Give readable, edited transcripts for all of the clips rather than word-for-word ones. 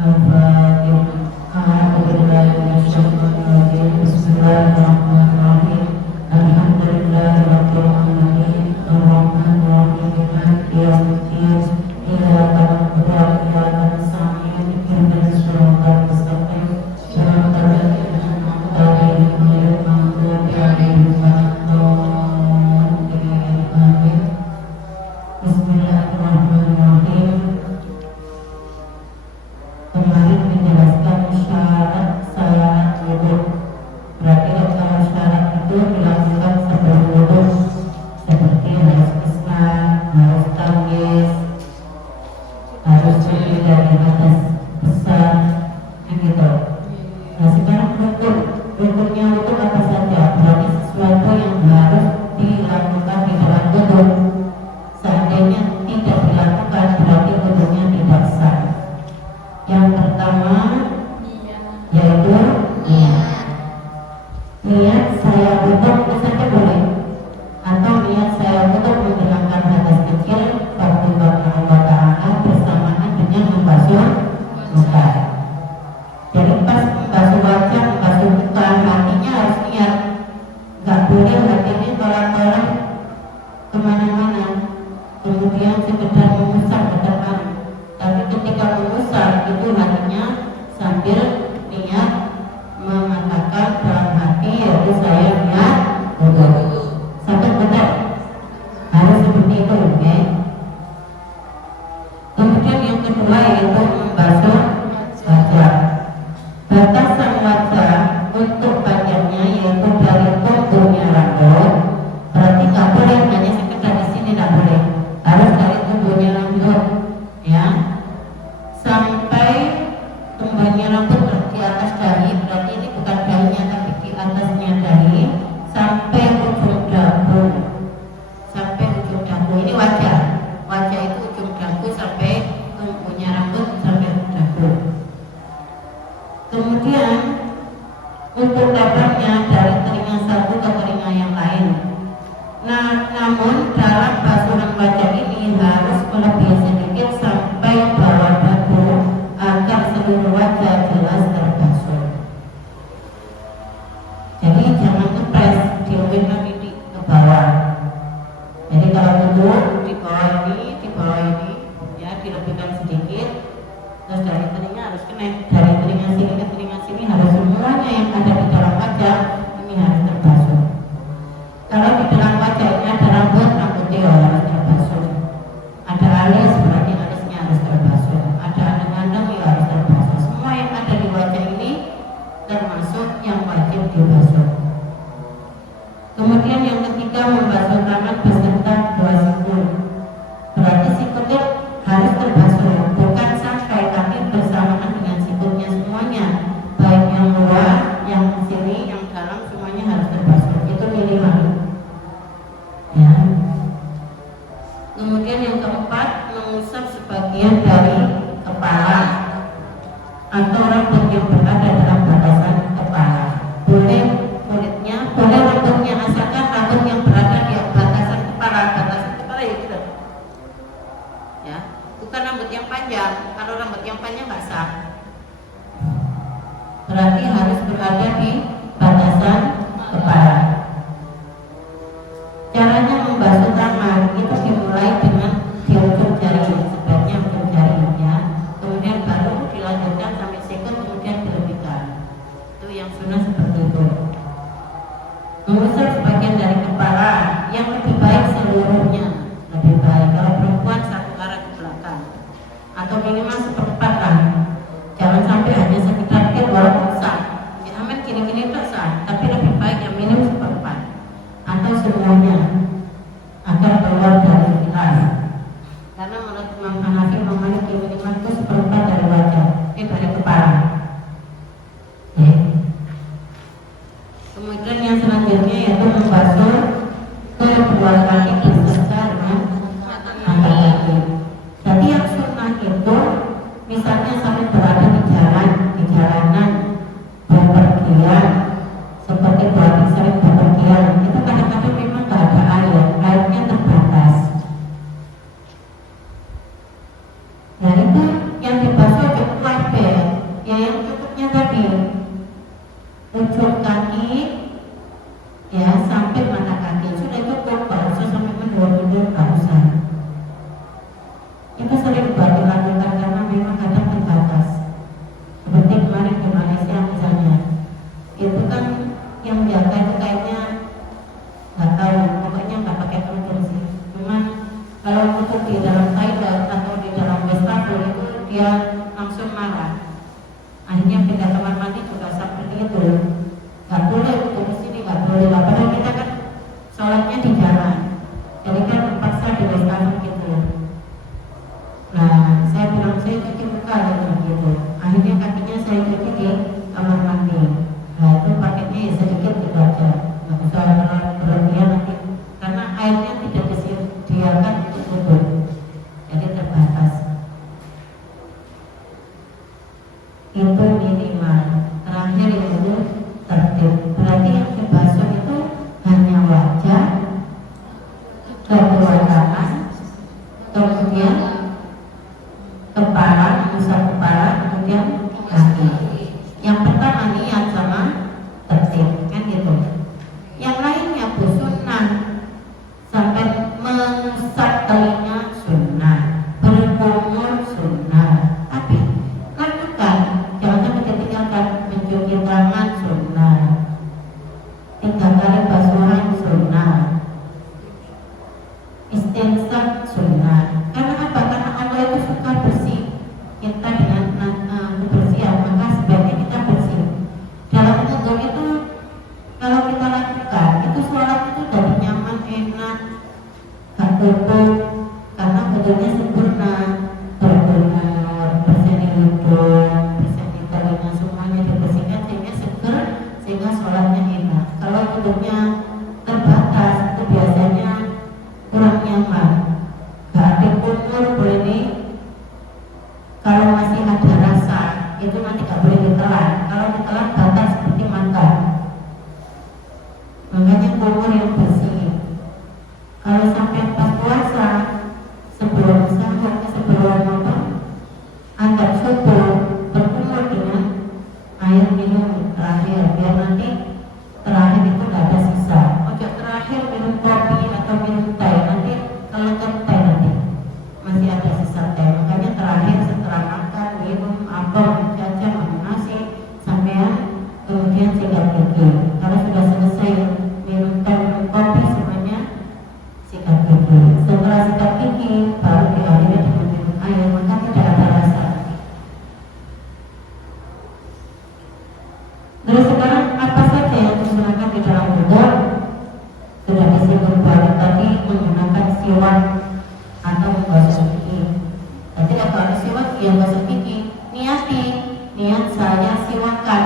Bismillahirrahmanirrahim. Alhamdulillahirabbil alamin. Arrahmanirrahim. Maliki yaumiddin. Iyyaka na'budu wa iyyaka nasta'in. Ihdinas siratal mustaqim. Siratal ladzina an'amta 'alaihim ghairil maghdubi 'alaihim waladdallin. Amin. Bismillahirrahmanirrahim. Kemarin menjelaskan syarat wudhu. Berarti kalau syarat itu dilakukan sebelum wudhu, seperti harus islam, harus tangis, harus berdiri dari atas besar, gitu. Nah sekarang rukunnya itu apa saja? Berarti sesuatu yang harus dilakukan di dalam wudhu. Seandainya tidak dilakukan, berarti wudhunya tidak sah. Yang pertama yaitu niat saya untuk misalnya boleh, atau niat saya untuk menghilangkan hadas kecil waktu Allah Ta'ala bersamaan dengan membasuh muka. Jadi pas membasuh wajah, membasuh muka, hatinya harus niat. Gak boleh hatinya tolak-tolak kemana-mana, kemudian sekedar mengusap ke depan. Tapi ketika mengusap itu hatinya sambil niat mengatakan dalam hati, yaitu saya niat wudhu. Sampai benar harus seperti itu, ya. Kemudian yang kedua yaitu membasuh wajah. Batasan wajah untuk panjangnya yaitu dari tumbuhnya rambut. Berarti nggak boleh hanya sekedar di sini, nggak boleh. Harus dari tumbuhnya rambut, ya, sampai tumbuhnya rambut di atas dahi. Berarti ini bukan dahinya tapi di atasnya dahi, sampai ujung dagu. Sampai ujung dagu ini wajah. Wajah itu ujung dagu sampai tumbuhnya rambut sampai dagu. Kemudian untuk lebarnya dari telinga satu ke telinga yang lain. Nah, namun dalam basuhan wajah ini harus melebihi sedikit sampai bawah dagu agar seluruh wajah jelas terbasuh. Jadi jangan kepres, diumumkan ini ke bawah. Jadi kalau duduk di bawah ini, ya dilebihkan sedikit. Terus dari telinga harus kena, dari telinga sini ke telinga sini harus semuanya yang ada di dalam wajah ini harus terbasuh. Kalau di dalam wajah ini ada rambutnya harus terbasuh. Ada alis, berarti alisnya harus terbasuh. Ada andang-andang ya harus terbasuh. Semua yang ada di wajah ini termasuk yang wajib dibasuh. Kemudian yang ketiga membasuh tangan beserta dua sikut. Berarti sikutnya harus terbasuh, bukan sampai tapi bersamaan dengan sikutnya semuanya. Baik yang luar, yang sini, yang dalam semuanya harus terbasuh. Itu minimal. Ya. Kemudian yang keempat mengusap sebagian dari kepala atau rambut yang berada dalam batasan kepala. Boleh kulitnya, boleh rambutnya, asalkan rambut yang berada di batasan kepala. Batasan kepala ya gitu. Ya, bukan rambut yang panjang. Kalau rambut yang panjang nggak sah. Berarti harus berada di batasan kepala. Caranya membasuh tangan itu dimulai dengan di ujung jari, sebaiknya ujung jari, ya. Kemudian baru dilanjutkan sampai sikut, kemudian dilebihkan. Itu yang sunnah seperti itu. Mengusap sebagian dari kepala, yang lebih baik seluruhnya, lebih baik. Kalau perempuan satu arah ke belakang, atau minimal seperempat lah. Jangan sampai hanya sekitar walaupun sah. Ya, aman gini-gini itu sah, tapi lebih baik yang minim seperempat atau semuanya agar keluar dari khilaf. Karena menurut Imam Hanafi, Imam Maliki minimal itu seperempat dari wajah, dari kepala. Ya. Kemudian yang selanjutnya yaitu membasuh kedua kaki beserta dengan mata kaki. Jadi yang sunnah itu misalnya sampai berada di jalanan, berpergian, seperti berarti sering berpergian, itu kadang-kadang memang nggak ada airnya terbatas. Nah itu yang dibasuh cukup kabeh, dia langsung marah. Akhirnya pindah kamar mandi juga seperti itu. Gak boleh untuk di sini, gak boleh. Padahal kita kan sholatnya di jalan. Jadi kan terpaksa di wastafel gitu. Nah, saya bilang saya cuci muka gitu. Akhirnya kakinya saya cuci di kamar mandi. Nah, itu paketnya ya sedikit gitu aja. Nggak usah berlebihan nanti. Karena airnya tidak disediakan untuk wudhu. Jadi terbatas. Itu minimal. Terakhir itu tertib. Berarti yang dibasuh itu hanya wajah, kedua tangan, kemudian kepala, pusat kepala, kemudian kaki. Yang pertama niat sama tertib, kan gitu. Yang lainnya bu sunnah, sampai mengusap telinga sunnah, berkumur sunnah. Tapi lakukan, jangan sampai ditinggalkan. Mencuci tangan sunnah, 3 kali basuhan sunnah, istinsaq sunnah. Karena apa? Karena Allah itu suka bersih. Kita dengan kebersihan, maka sebaiknya kita bersih. Dalam wudhu itu, kalau kita lakukan, itu sholat itu jadi nyaman, enak, gak tutup. Karena wudhunya sempurna, berkumur, bersih di hidung, bersih di telinga, semuanya dibersihkan sehingga seger, sehingga sholatnya enak. Kalau wudhunya terbatas, itu biasanya kurang nyaman. Gak ada kumur boleh nih. Kalau masih ada rasa, itu nanti gak boleh ditelan. Kalau ditelan batal seperti makan. Makanya kumur yang bersih. Kalau sampai pas puasa, sebelum sahur, sebelum anggap subuh, berkumur dengan air minum terakhir, biar nanti terakhir itu gak ada sisa. Ojo terakhir minum kopi atau minum teh, nanti kalau teh nanti masih ada sisa teh. Makanya terakhir setelah makan, minum apa, jajan, minum nasi, sampean kemudian sikat gigi. Kalau sudah selesai minum teh, minum kopi, semuanya sikat gigi. Setelah sikat gigi, baru diakhiri dengan minum air, maka tidak ada rasa. Terus sekarang apa saja yang digunakan di dalam wudhu? Sudah disebut banyak tadi, menggunakan siwak atau menggosok gigi. Nanti kalau ada siwak, ya gosok gigi. Niat saya siwakan.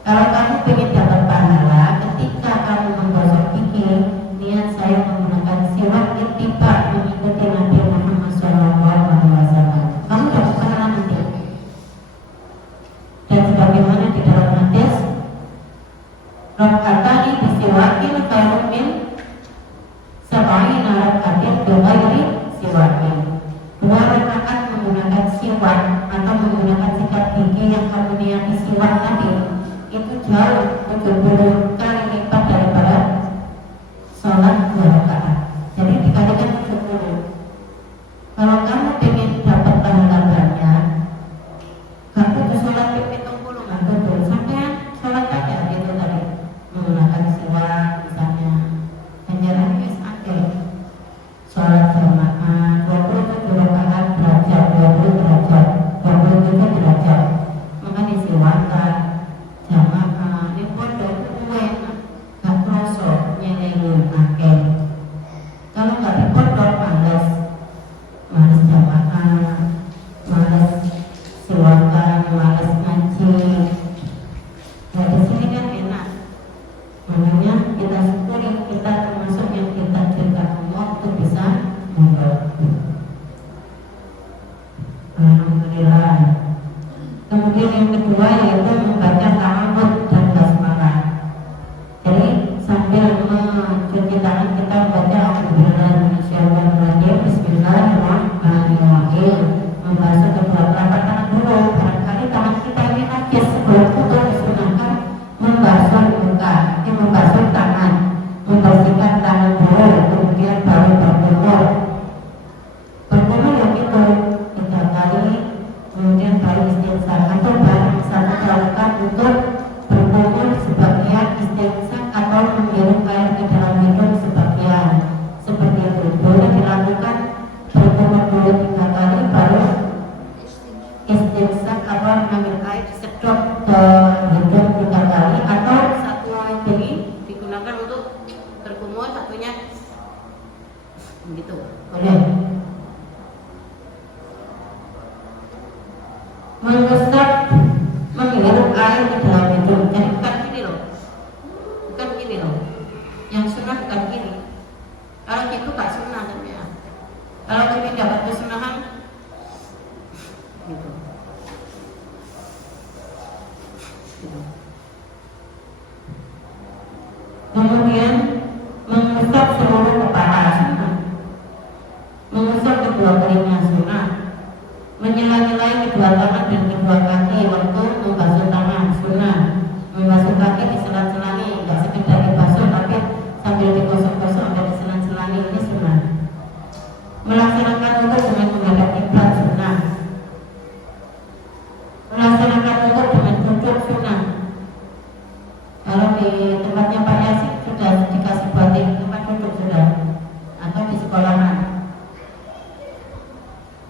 Kalau kamu ingin dapat pahala, ketika kamu menggosok gigi, niat saya menggunakan siwak ittiba, mengikuti Nabi Muhammad SAW. Kamu dapat pahala nanti. Dan sebagaimana di dalam hadis, rakatani bisiwakin khairun min sab'ina rakatin bighairi siwakin. 2 rakaat menggunakan siwak atau menggunakan sikat gigi yang kamu niati siwak tadi, itu jauh 70 kali lipat daripada sholat 2 rakaat. Jadi dikalikan 70. Kalau kamu ingin dapat pahala banyak, gak butuh sholat pimpin 70, gak butuh. Sampai sholat aja gitu tadi, menggunakan siwak misalnya. Ganjarannya ada. Sholat jamaah 27 rakaat derajat, 20 derajat, 27 derajat. Maka disiwakan jamaah di pondok kuwe gak kroso nyelengi akeh. Kalau gak di pondok males jamaah, males siwakan, males ngaji. Nah di sini kan enak. Makanya kita syukuri, kita termasuk yang kita juga Allah untuk bisa mondok. Alhamdulillah. Kemudian yang kedua yaitu membaca ta'awudz dan basmalah. Jadi sambil mencuci tangan kita membaca A'udzubillahi minasyaitonir rajim, Bismillahirrahmanirrahim. Membasuh kedua telapak tangan dulu. Barangkali tangan kita ini najis, sebelum wudhu disunahkan membasuh muka, membasuh tangan, membersihkan tangan dulu, kemudian baru berkumur. Berkumur yang itu 3 kali, kemudian baru istinsaq atau baru misalnya melakukan untuk mengusap menghirup air ke dalam hidung. Jadi bukan gini loh, bukan gini loh. Yang sunnah bukan gini. Kalau gitu gak sunnah ya. Kalau kita dapat kesunahan gitu. Kemudian mengusap seluruh kepala sunnah, mengusap kedua telinga sunnah, menyela-nyelai kedua tangan dan kedua kaki waktu membasuh tangan sunnah, membasuh kaki diselang-selangi, nggak sekedar dibasuh tapi sambil digosok-gosok atau diselang-selangi, ini sunnah. Melaksanakan wudu dengan menghadap kiblat sunnah, melaksanakan wudu dengan duduk sunnah. Kalau di tempatnya Pak Yasin sudah dikasih batik tempat duduk sudah, atau di sekolahan.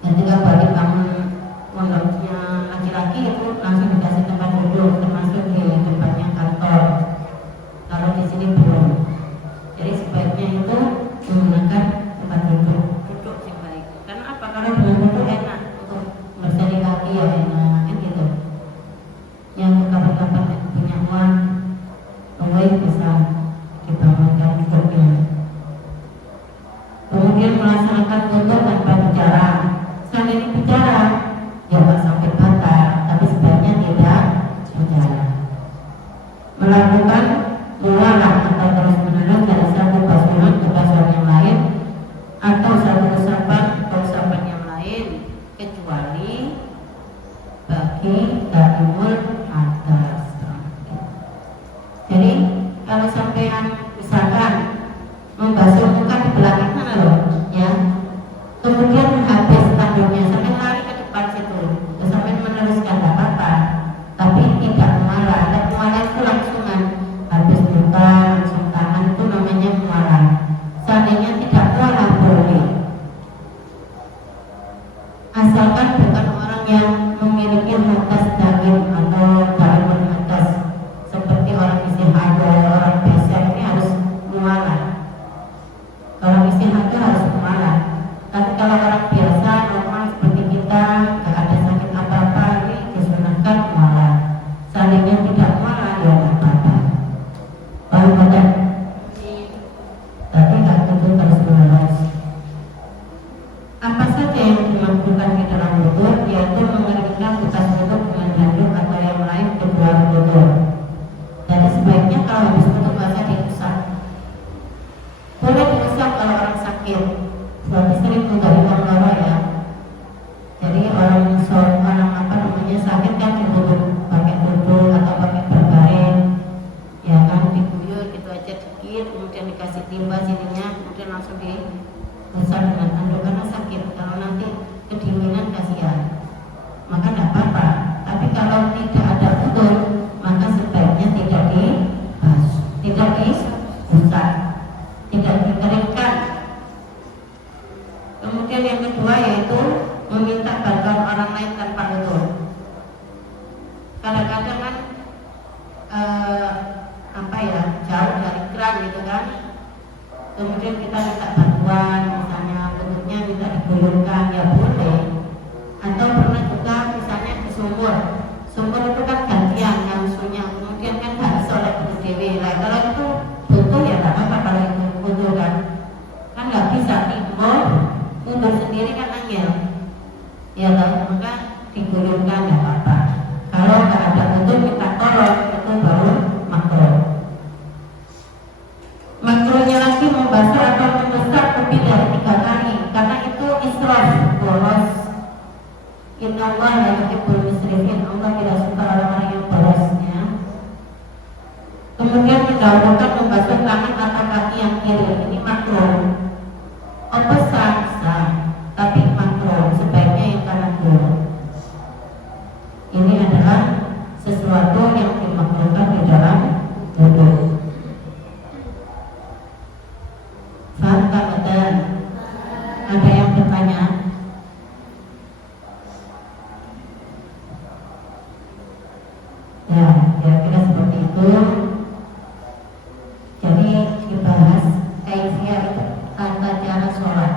Ketika balik kamu pondoknya laki-laki itu langsung dikasih tempat duduk, termasuk di tempatnya kantor. Kalau di sini belum. Jadi sebaiknya itu menggunakan tempat duduk yang baik. Karena apa? Kalau dengan duduk enak untuk berseri kaki ya enak, kan gitu. Yang kapan-kapan punya uang, bisa dibangunkan duduknya. Kemudian melaksanakan wudu tanpa bicara. Seandainya bicara, ya nggak sampai batal, tapi sebaiknya tidak bicara. Melakukan mualah atau terus menerus dari satu basuhan ke basuhan yang lain, atau satu usapan ke usapan yang lain, kecuali bagi daimul atas. Jadi kalau sampean misalkan membasuh muka di belakang sana loh, ya, kemudian habis tanduknya sampai lari ke depan situ, sampai meneruskan tidak apa-apa, tapi tidak mualah. Dan mualah itu langsungan, habis buka langsung tangan, itu namanya mualah. Seandainya tidak mualah boleh, asalkan bukan orang yang memiliki hadas daging atau daging hadas seperti orang istihadah, orang biasa, ini harus mualah. Orang istihadah harus mualah. Tapi kalau orang biasa normal seperti kita, nggak ada sakit apa-apa, ini disunahkan mualah. Seandainya tidak mualah ya nggak apa-apa. Paham tidak? Tapi nggak tentu terus menerus. Apa saja yang dilakukan di dalam wudu, yaitu mengeringkan bekas wudu dengan handuk atau yang lain kedua wudu. Jadi sebaiknya kalau habis wudu nggak usah diusap. Boleh diusap kalau orang sakit. Berarti sering tuh dari orang lama ya. Jadi orang apa namanya sakit kan dibutuh pakai duduk atau pakai berbaring, ya kan, diguyur gitu aja dikit, kemudian dikasih timba sininya, kemudian langsung diusap dengan handuk karena sakit. Kalau nanti kedinginan kasihan, maka tidak apa-apa. Tapi kalau tidak ada udur, maka sebaiknya tidak dibasuh, tidak diusap, tidak dikeringkan. Kemudian yang kedua yaitu meminta bantuan orang lain tanpa udur. Kadang-kadang kan jauh dari keran gitu kan. Kemudian kita minta bantuan, misalnya bentuknya minta digulungkan, ya boleh. Atau pernah juga misalnya di sumur itu kan gantian yang sunya, kemudian kan harus oleh dewi. Nah, kalau itu butuh ya nggak apa-apa. Kalau itu butuh kan nggak bisa timbul mundur sendiri kan angel, ya kan, maka digulungkan nggak apa-apa. Kalau nggak ada butuh kita tolong, itu baru makruh. Makruhnya lagi membasuh atau mengusap lebih dari 3 kali, karena itu israf, boros. Inna Allah la yuhibbul musrifin, Allah tidak suka orang-orang yang borosnya. Kemudian mendahulukan membasuh tangan atau kaki yang kiri, ini makruh. Apa sah, tapi makruh, sebaiknya yang kanan dulu. Ini adalah sesuatu yang dimakruhkan di dalam wudu. Faham tak? Ada yang bertanya? Ya, kira-kira seperti itu. Jadi dibahas kaifiyah itu tata cara sholat.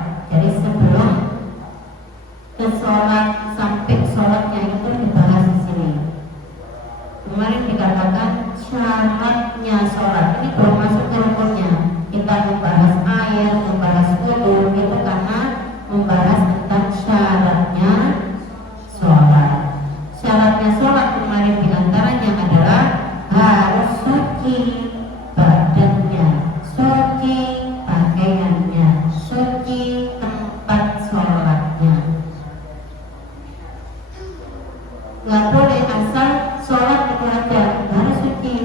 nggak boleh asal sholat itu aja, harus suci.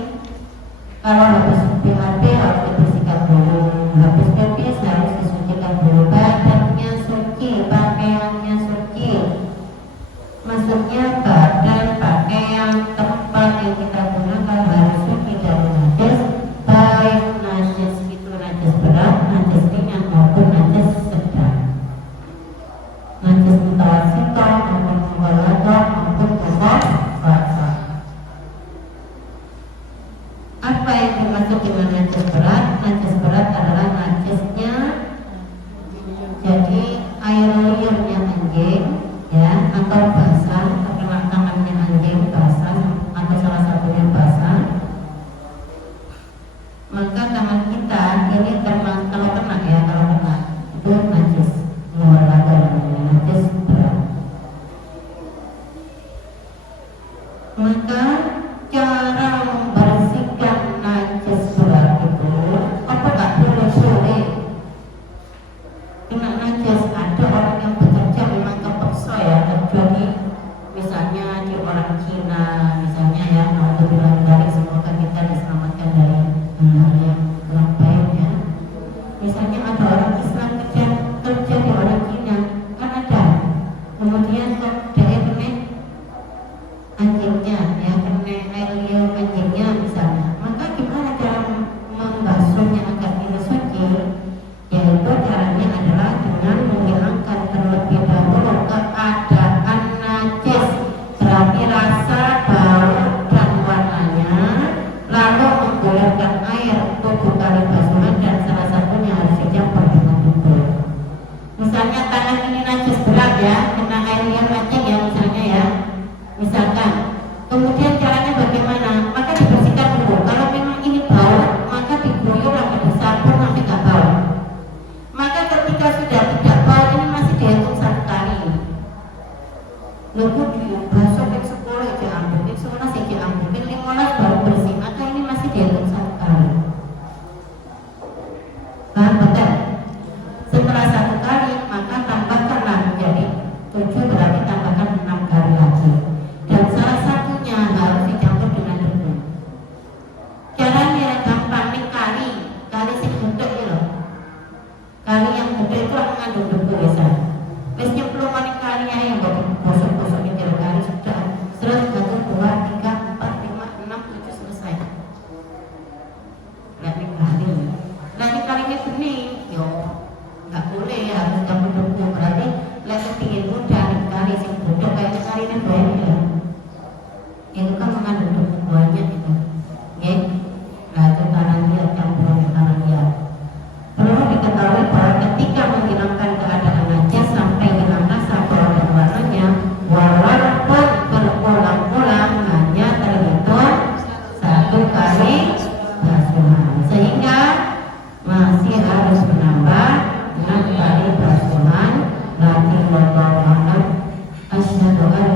Kalau habis BAB harus dibersihkan dulu, habis pipis harus disucikan dulu, badannya suci, pakaiannya suci. Maksudnya badan, pakaian, tempat yang kita gunakan harus suci dari najis, baik najis itu najis berat, najis ringan maupun najis sedang, najis mutawasito maupun mubalaghah maupun pokok basah. Apa yang dimaksud dengan najis berat? Najis berat adalah najisnya jadi air liurnya anjing, ya, atau basah, terkena tangannya anjing basah atau salah satunya basah, maka tangan kita ini kalau kena ya, kalau kena itu najis, mubalaghah, najis berat. Maka cara membersihkan najis berat itu apa tak boleh sulit? Kena najis, ada orang yang bekerja memang kepeksa ya, terjadi misalnya di orang Cina misalnya ya, alhamdulillah dari semoga kita diselamatkan dari hal yang kurang baik ya. Misalnya ada orang Islam kerja di orang Cina kan ada, kemudian kok dia kena anjingnya ya, kena air liur anjingnya misalnya, maka gimana cara membasuhnya agar ini suci? Yaitu caranya adalah dengan menghilangkan terlebih dahulu keadaan najis, berarti rasa, bau, dan warnanya, lalu menggulirkan air 7 kali basuhan dan salah satunya harus dicampur dengan bubur. Misalnya tangan ini najis berat ya, kena air liur anjing ya misalnya ya, misalkan. Kemudian caranya bagaimana? Maka dibersihkan dulu. Kalau memang ini bau, maka diguyur sampai disapu sampai nggak bau. Maka ketika sudah tidak bau, ini masih dihitung 1 kali. Lalu dibasuh ke 10 diambil, 11 diambil, 15 baru bersih. Maka ini masih dihitung 1 kali. Paham betul? Setelah 1 kali, maka tambahkanlah menjadi 7, berarti tambahkan 6 kali lagi. Dan salah satunya harus dicampur dengan debu. Caranya gampang nih, kali sing gudeg ya loh. Kali yang gudeg itu mengandung debu bisa. Wis nyemplungan kali yang gosok-gosok di kali sudah. Terus 1, 2, 3, 4, 5, 6, 7 selesai. Lihat nih kali. Nah ini kalinya bening, yo nggak boleh harus campur debu. Berarti lagi tinggi mudah kali sing gudeg kayak kalinya banyak ya. Itu kan mengandung debu banyak itu, ya. Nah itu tanah liat, campuran tanah liat. Perlu diketahui bahwa ketika menghilangkan keadaan najis sampai hilang rasa, bau dan warnanya, walaupun berulang-ulang hanya terhitung 1 kali basuhan, sehingga masih harus menambah 6 kali basuhan lagi. Wallahu a'lam. Asyhadu an